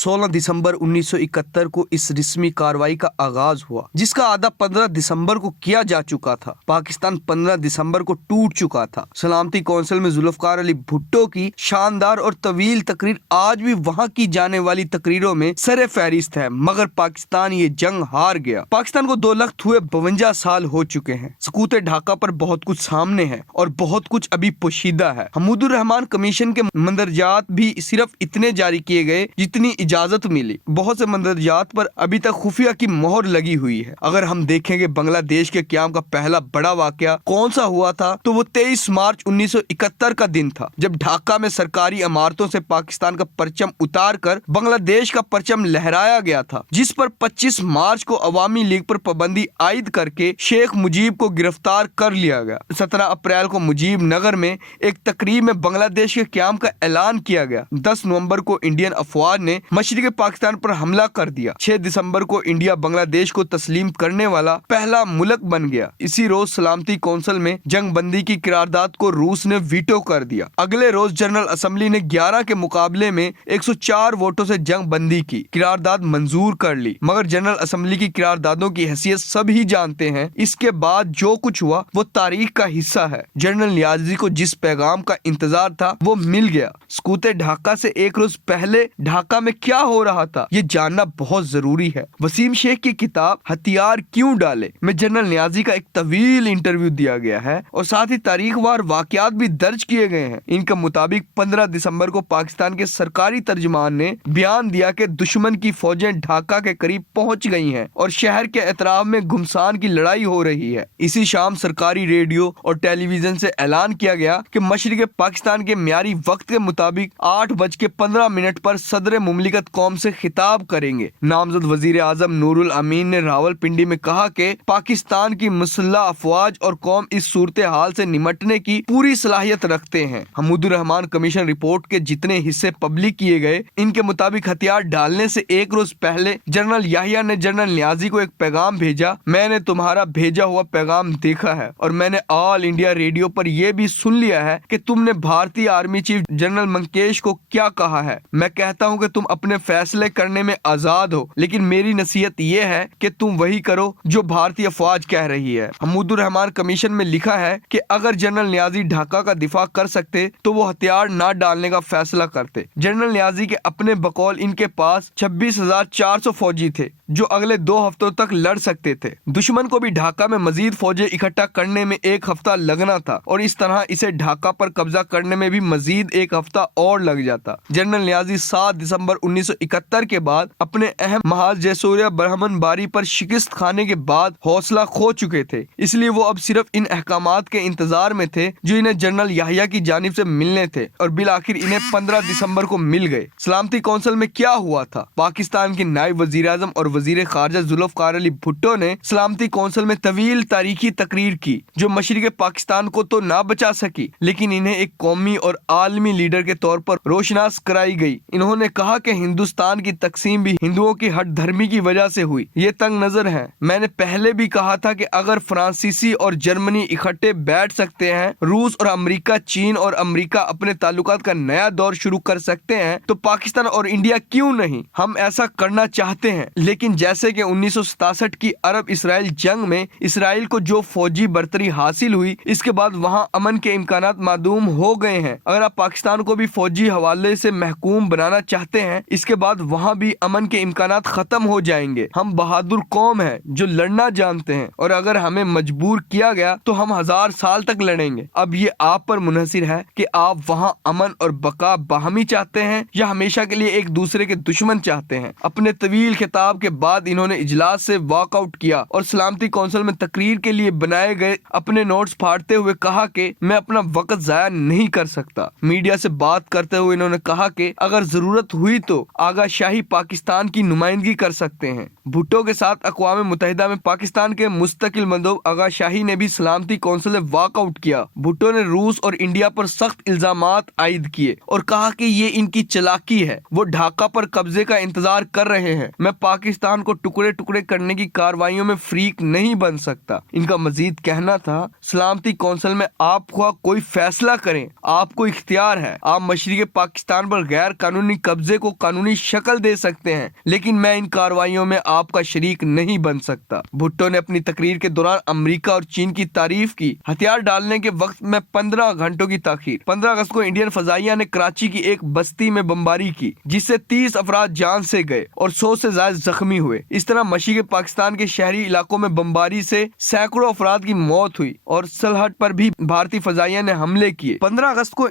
16 दिसंबर 1971 को इस रस्मी कार्रवाई का आगाज हुआ, जिसका आधा 15 दिसंबर को किया जा चुका था। पाकिस्तान 15 दिसंबर को टूट चुका था। सलामती कौंसिल में जुल्फकार अली भुट्टो की शानदार और तवील तकरीर आज भी वहाँ की जाने वाली तकरीरों में सरे फहरिस्त है, मगर पाकिस्तान ये जंग हार गया। पाकिस्तान को 2 लख्त हुए 52 साल हो चुके हैं। सकूत ढाका पर बहुत कुछ सामने है और बहुत कुछ अभी पोशीदा है। हमूदुर रहमान कमीशन के मंदरजात भी सिर्फ इतने जारी किए गए जितनी इजाजत मिली। बहुत से मंदरजात पर अभी तक खुफिया की मोहर लगी हुई है। अगर हम देखेंगे बांग्लादेश के क़याम का पहला बड़ा वाकया कौन सा हुआ था, तो वो 23 मार्च 1971 का दिन था, जब ढाका में सरकारी इमारतों से पाकिस्तान का परचम उतार कर बांग्लादेश का परचम लहराया गया था, जिस पर 25 मार्च को अवामी लीग पर पाबंदी आयद करके शेख मुजीब को गिरफ्तार कर लिया गया। 17 अप्रैल को मुजीब नगर में एक तकरीब में बांग्लादेश के क़याम का ऐलान किया गया। 10 नवंबर को इंडियन अफवाज ने मशरिक़ पाकिस्तान पर हमला कर दिया। 6 दिसंबर को इंडिया बांग्लादेश को तस्लीम करने वाला पहला मुल्क बन गया। इसी रोज सलामती कौंसिल में जंग बंदी की करारदाद को रूस ने वीटो कर दिया। अगले रोज जनरल असम्बली ने 11 के मुकाबले में 104 वोटों से जंग बंदी की करारदाद मंजूर कर ली, मगर जनरल असम्बली की करारदादों की हैसियत सब ही जानते हैं। इसके बाद जो कुछ हुआ वो तारीख का हिस्सा है। जनरल नियाजी को जिस पैगाम का इंतजार था वो मिल गया। सकूते ढाका से एक रोज पहले ढाका में क्या हो रहा था ये जानना बहुत जरूरी है। वसीम शेख की किताब हथियार क्यों डाले में जनरल नियाजी का एक तवील इंटरव्यू दिया गया है और साथ ही तारीखवार वाकयात भी दर्ज किए गए हैं। इनके मुताबिक 15 दिसंबर को पाकिस्तान के सरकारी तर्जुमान ने बयान दिया कि दुश्मन की फौजें ढाका के करीब पहुंच गई हैं और शहर के एतराफ में घुमसान की लड़ाई हो रही है। इसी शाम सरकारी रेडियो और टेलीविजन से ऐलान किया गया कि मशरिक़ पाकिस्तान के म्यारी वक्त के मुताबिक 8:15 पर सदर मुमलिकत कौम से खिताब करेंगे। नामजद वजीर आजम नूरुल अमीन ने रावलपिंडी में कहा कि पाकिस्तान की मुसल्लह अफवाज और कौम इस सूरत हाल से निमटने की पूरी सलाहियत रखते हैं। हमूदुर रहमान कमीशन रिपोर्ट के जितने हिस्से पब्लिक किए गए, इनके मुताबिक हथियार डालने से एक रोज पहले जनरल याहिया ने जनरल नियाजी को एक पैगाम भेजा। मैंने तुम्हारा भेजा हुआ पैगाम देखा है और मैंने ऑल इंडिया रेडियो पर यह भी सुन लिया है कि तुमने भारतीय आर्मी चीफ जनरल मंकेश को क्या कहा है। मैं कहता हूं कि तुम अपने फैसले करने में आजाद हो, लेकिन मेरी नसीहत यह है कि तुम वही करो जो भारतीय फौज कह रही है। हमूदुर रहमान कमीशन में लिखा है कि अगर जनरल नियाजी ढाका का दिफा कर सकते तो वो हथियार ना डालने का फैसला करते। जनरल नियाजी के अपने बकौल इनके पास 26,400 फौजी थे जो अगले 2 हफ्तों तक लड़ सकते थे। दुश्मन को भी ढाका में मजीद फौजें इकट्ठा करने में 1 हफ्ता लगना था और इस तरह इसे ढाका पर कब्जा करने में भी मजीद 1 हफ्ता और लग जाता। जनरल नियाजी 7 दिसंबर 1971 के बाद अपने अहम महाज जयसूर्या ब्राह्मण बारी पर शिकस्त खाने के बाद हौसला खो चुके थे, इसलिए वो अब सिर्फ इन अहकामात के इंतजार में थे जो इन्हें जनरल याहिया की जानिब से मिलने थे और बिल आखिर इन्हें 15 दिसंबर को मिल गए। सलामती कौंसिल में क्या हुआ था? पाकिस्तान के नायब वजीर आजम और वजीर खारजा जुल्फकार अली भुट्टो ने सलामती कौंसिल में तवील तारीखी तकरीर की जो मशरिक़ पाकिस्तान को तो ना बचा सकी, लेकिन इन्हें एक कौमी और आलमी लीडर के तौर पर रोशनास कराई गई। इन्होंने कहा कि हिंदुस्तान की तकसीम भी हिंदुओं की हट धर्मी की वजह से हुई। ये तंग नजर है। मैंने पहले भी कहा था कि अगर फ्रांसीसी और जर्मनी इकट्ठे बैठ सकते हैं, रूस और अमेरिका, चीन और अमेरिका अपने ताल्लुकात का नया दौर शुरू कर सकते हैं, तो पाकिस्तान और इंडिया क्यों नहीं? हम ऐसा करना चाहते हैं, लेकिन जैसे कि 1967 की अरब इसराइल जंग में इसराइल को जो फौजी बर्तरी हासिल हुई, इसके बाद वहां अमन के इम्कानात मादूम हो गए हैं। अगर आप पाकिस्तान को भी फौजी हवाले से महकूम बनाना चाहते हैं, इसके बाद वहां भी अमन के इम्कानात खत्म हो जाएंगे। हम बहादुर कौम है जो लड़ना जानते हैं और अगर हमें मजबूर किया गया तो हम 1000 साल तक लड़ेंगे। अब ये आप पर मुनहसिर है कि आप वहां अमन और बका बाहमी चाहते हैं या हमेशा के लिए एक दूसरे के दुश्मन चाहते हैं। अपने तवील खिताब के बाद इन्होंने इजलास से वॉकआउट किया और सलामती कौंसिल में तकरीर के लिए बनाए गए अपने नोट्स फाड़ते हुए कहा कि मैं अपना वक्त जाया नहीं कर सकता। मीडिया से बात करते हुए इन्होंने कहा कि अगर जरूरत हुई तो आगा शाही पाकिस्तान की नुमाइंदगी कर सकते हैं। भुट्टो के साथ अक़वाम मुत्तहिदा में पाकिस्तान के मुस्तकिल मंदूब आगा शाही ने भी सलामती कौंसिल में वॉकआउट किया। भुट्टो ने रूस और इंडिया पर सख्त इल्जामात आयद किए और कहा कि ये इनकी चालाकी है, वो ढाका पर कब्जे का इंतजार कर रहे हैं। मैं पाकिस्तान को टुकड़े टुकड़े करने की कार्रवाइयों में फ्रीक नहीं बन सकता। इनका मजीद कहना था, सलामती कौंसिल में आप कोई फैसला करें, आपको इख्तियार है। आप मशरिक़ पाकिस्तान पर गैर कानूनी कब्जे को قانونی شکل دے سکتے ہیں، لیکن میں ان کارروائیوں میں آپ کا شریک نہیں بن سکتا۔ بھٹو نے اپنی تقریر کے دوران امریکہ اور چین کی تعریف کی۔ ہتھیار ڈالنے کے وقت میں 15 گھنٹوں کی تاخیر۔ 15 اگست کو انڈین فضائیہ نے کراچی کی ایک بستی میں بمباری کی، جس سے 30 افراد جان سے گئے اور 100 سے زائد زخمی ہوئے۔ اس طرح مشرقی پاکستان کے شہری علاقوں میں بمباری سے سینکڑوں افراد کی موت ہوئی اور سلہٹ پر بھی بھارتی فضائیہ نے حملے کیے۔ 15 اگست کو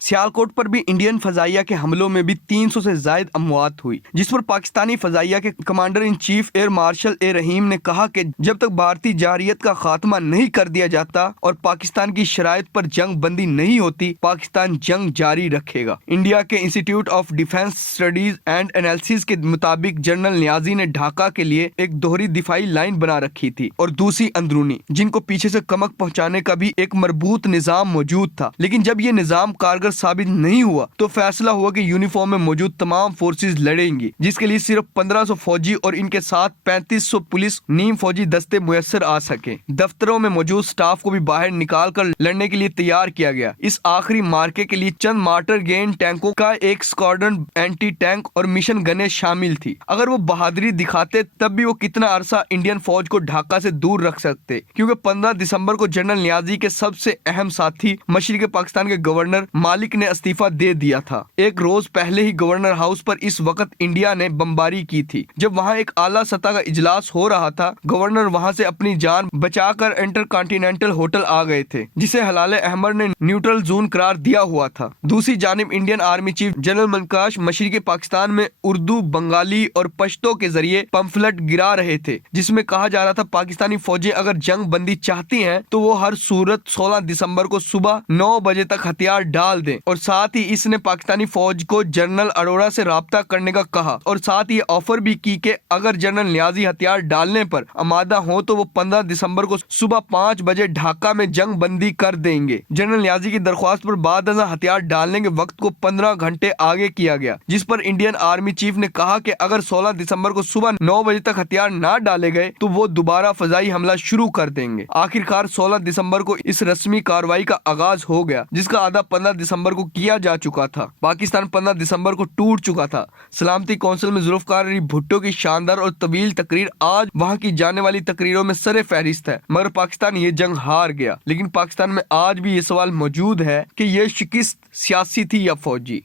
سیالکوٹ پر بھی انڈین فضائیہ کے حملوں میں بھی 300 سے زائد اموات ہوئی، جس پر پاکستانی فضائیہ کے commander in chief air marshal A Rahim نے کہا کہ جب تک بھارتی جارحیت کا خاتمہ نہیں کر دیا جاتا اور پاکستان کی شرائط پر جنگ بندی نہیں ہوتی، پاکستان جنگ جاری رکھے گا۔ انڈیا کے انسٹی ٹیوٹ of defence studies and analysis کے مطابق جنرل نیازی نے ڈھاکہ کے لیے ایک دوہری دفاعی لائن بنا رکھی تھی اور دوسری اندرونی، جن کو پیچھے سے کمک پہنچانے کا بھی ایک مربوط نظام موجود تھا۔ لیکن جب یہ نظام کارگر ثابت نہیں ہوا تو فیصلہ ہوا کہ یونیفارم میں موجود تمام فورسز لڑیں گی، جس کے لیے صرف 1500 فوجی اور ان کے ساتھ 3500 پولیس نیم فوجی دستے میسر آ سکے۔ دفتروں میں موجود سٹاف کو بھی باہر نکال کر لڑنے کے لیے تیار کیا گیا۔ اس آخری مارکے کے لیے چند مارٹر گین ٹینکوں کا ایک اسکواڈرن، اینٹی ٹینک اور مشن گنیں شامل تھی۔ اگر وہ بہادری دکھاتے تب بھی وہ کتنا عرصہ انڈین فوج کو ڈھاکہ سے دور رکھ سکتے، کیونکہ 15 دسمبر کو جنرل نیازی کے سب سے اہم ساتھی مشرقی پاکستان کے گورنر مالک نے استعفیٰ دے دیا تھا۔ ایک روز پہلے ہی گورنر ہاؤس پر اس وقت انڈیا نے بمباری کی تھی۔ جب وہاں ایک اعلیٰ سطح کا اجلاس ہو رہا تھا، گورنر وہاں سے اپنی جان بچا کر انٹر کانٹیننٹل ہوٹل آ گئے تھے، جسے ہلال احمر نے نیوٹرل زون قرار دیا ہوا تھا۔ دوسری جانب انڈین آرمی چیف جنرل منکاش مشرقی پاکستان میں اردو، بنگالی اور پشتو کے ذریعے پمفلٹ گرا رہے تھے، جس میں کہا جا رہا تھا پاکستانی فوجیں اگر جنگ بندی چاہتی ہیں تو وہ ہر صورت 16 دسمبر کو صبح 9 بجے تک ہتھیار ڈال دیں، اور ساتھ ہی اس نے پاکستانی فوج کو جنرل اروڑا سے رابطہ کرنے کا کہا، اور ساتھ ہی آفر بھی کی کہ اگر جنرل نیازی ہتھیار ڈالنے پر آمادہ ہوں تو وہ 15 دسمبر کو صبح 5 بجے ڈھاکہ میں جنگ بندی کر دیں گے۔ جنرل نیازی کی درخواست پر بعد ازاں ہتھیار ڈالنے کے وقت کو 15 گھنٹے آگے کیا گیا، جس پر انڈین آرمی چیف نے کہا کہ اگر 16 دسمبر کو صبح 9 بجے تک ہتھیار نہ ڈالے گئے تو وہ دوبارہ فضائی حملہ شروع کر دیں گے۔ آخرکار 16 دسمبر کو اس رسمی کارروائی کا آغاز ہو گیا، جس کا آغاز 15 دسمبر کو کیا جا چکا تھا۔ پاکستان 15 دسمبر کو ٹوٹ چکا تھا۔ سلامتی کونسل میں ذوالفقار علی بھٹو کی شاندار اور طویل تقریر آج وہاں کی جانے والی تقریروں میں سر فہرست ہے، مگر پاکستان یہ جنگ ہار گیا۔ لیکن پاکستان میں آج بھی یہ سوال موجود ہے کہ یہ شکست سیاسی تھی یا فوجی۔